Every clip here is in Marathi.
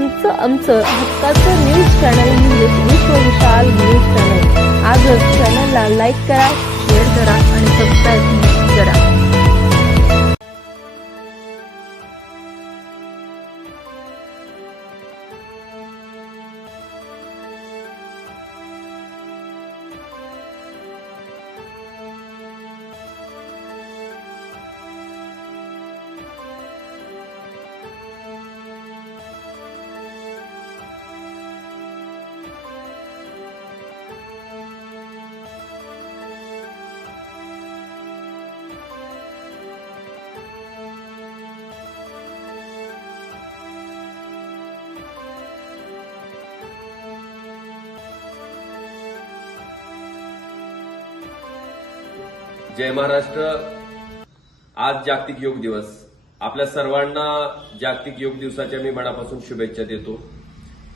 तुमचं आमचं हक्काचं न्यूज चॅनल म्हणजे विश्व विशाल न्यूज चॅनल। आजच चॅनलला लाईक करा, शेअर करा आणि सबस्क्राईब करा। जय महाराष्ट्र। आज जागतिक योग दिवस। आपल्या सर्वांना जागतिक योग दिवसाच्या मी मनापासून शुभेच्छा देतो।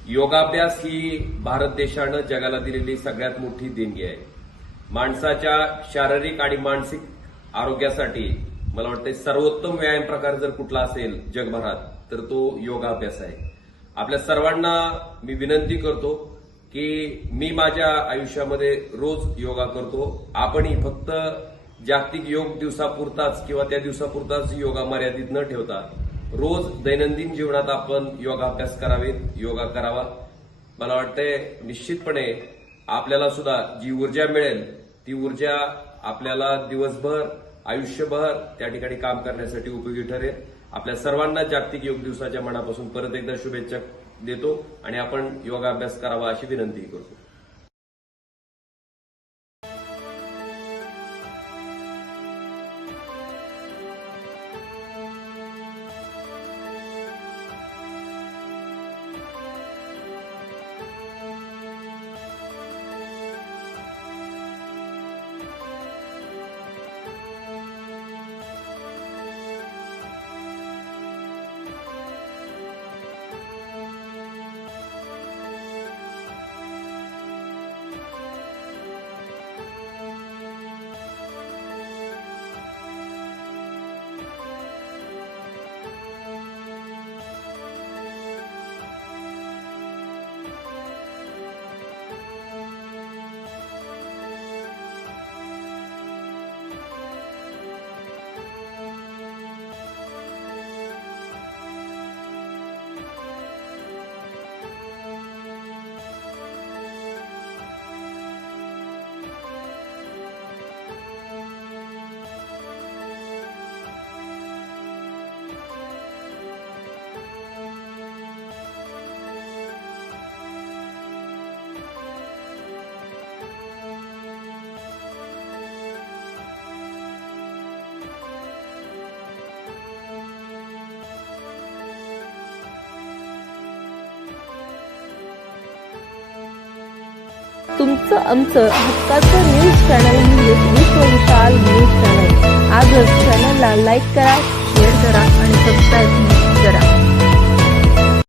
योगाभ्यास ही भारत देशानं जगाला दिलेली सगळ्यात मोठी देणगी आहे। माणसाच्या शारीरिक आणि मानसिक आरोग्यासाठी मला वाटतं सर्वोत्तम व्यायाम प्रकार जर कुठला असेल जगभरात तर तो योगाभ्यास आहे। आपल्या सर्वांना मी विनंती करतो की मी माझ्या आयुष्यामध्ये रोज योगा करतो। आपणही फक्त जागतिक योग दिवसापुरताच किंवा त्या दिवसापुरताच योगा मर्यादित न ठेवता रोज दैनंदिन जीवनात आपण योगाभ्यास करावेत, योगा करावा। मला वाटतंय निश्चितपणे आपल्याला सुद्धा जी ऊर्जा मिळेल ती ऊर्जा आपल्याला दिवसभर आयुष्यभर त्या ठिकाणी काम करण्यासाठी उपयोगी ठरेल। आपल्या सर्वांना जागतिक योग दिवसाच्या मनापासून परत एकदा शुभेच्छा देतो आणि आपण योगाभ्यास करावा अशी विनंती करतो। तुमचं आमचं हक्काचं न्यूज चॅनल म्हणजे विश्व विशाल न्यूज चॅनल। आजच चॅनलला लाईक करा, शेअर करा आणि सबस्क्राईब करा।